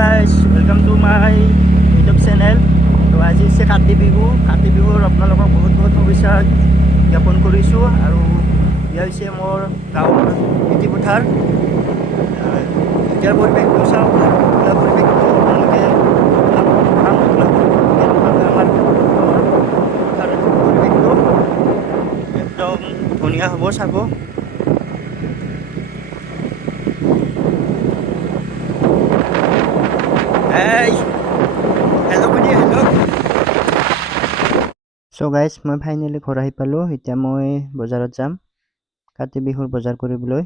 guys, welcome to my YouTube channel. তো আজি আছে কাতি বিহুৰ আপোনালোকক বহুত শুভেচ্ছা জ্ঞাপন কৰিছোঁ। আৰু ইয়া হৈছে মোৰ গাঁৱৰ খেতি পথাৰ। এতিয়াৰ পৰিৱেশটো চাওক, এতিয়াৰ পৰিৱেশটো আপোনালোকে আমাৰ পৰিৱেশটো একদম ধুনীয়া হ'ব চাব। So guys, মই ফাইনেলি ঘৰ আহি পালোঁ। এতিয়া মই বজাৰত যাম কাতি বিহুৰ বজাৰ কৰিবলৈ।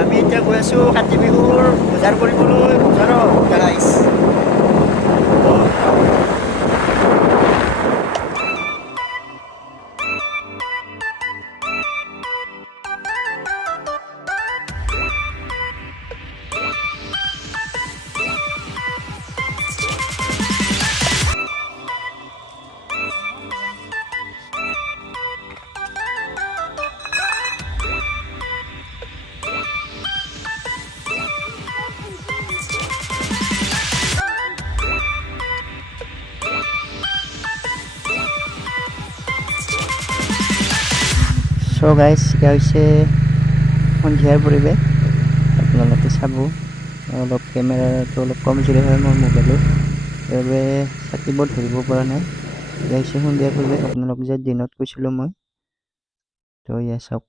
আমি এতিয়া গৈ আছোঁ কাতি বিহুৰ বজাৰ কৰিবলৈ বজাৰত গাইছ। So guys, এয়া হৈছে সন্ধিয়াৰ পৰিৱেশ। আপোনালোকে চাব, অলপ কেমেৰাটো অলপ কমজোৰি হয় মোৰ মোবাইলত, সেইবাবে চাকিব ধৰিব পৰা নাই। এয়া হৈছে সন্ধিয়াৰ পৰিৱেশ, আপোনালোক যে দিনত কৈছিলোঁ মই। তো এয়া চাওক।